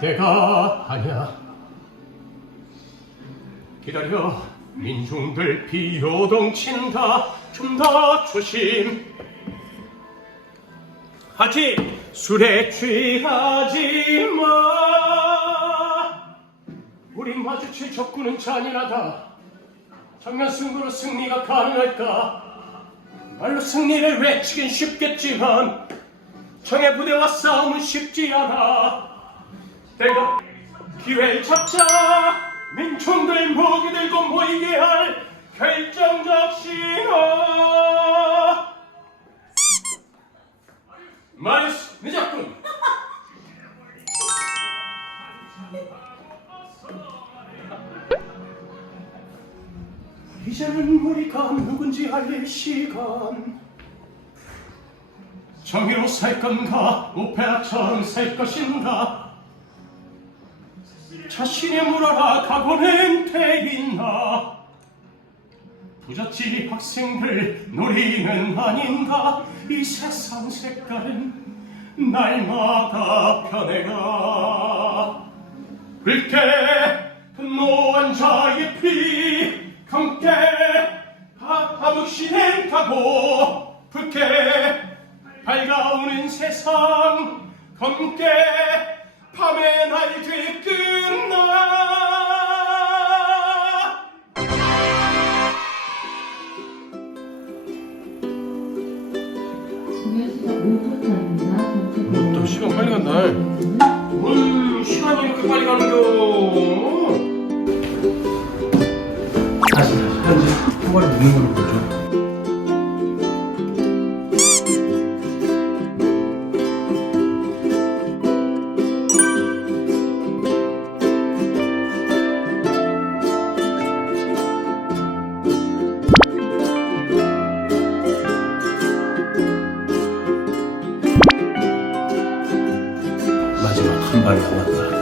때가 아냐? 기다려 민중들 비요동친다. 좀 더 조심 하지 술에 취하지 마. 우리 마주칠 적군은 잔인하다. 정면 승부로 승리가 가능할까? 말로 승리를 외치긴 쉽겠지만 정의 부대와 싸움은 쉽지 않아 내가 기회를 잡자 민총들 무기 들고 모이게 할 결정적 신호 마리스 늦었군. 이제는 우리가 누군지 알릴 시간. 정의로 살 건가? 오페라처럼 살 것인가 자신의 물어라 각오는 돼 있나. 부잣집 학생들 놀이는 아닌가? 이 세상 색깔은 날마다 변해가. 붉게 분노한 자의 피 함께 하무시는 가고 붉게 밝아오는 세상 검게 또 시간 빨리 간다. 뭘 시간이 이렇게 빨리 가는겨 다시 다시 현재 후보를 묻는 걸로 보죠. 慢点慢点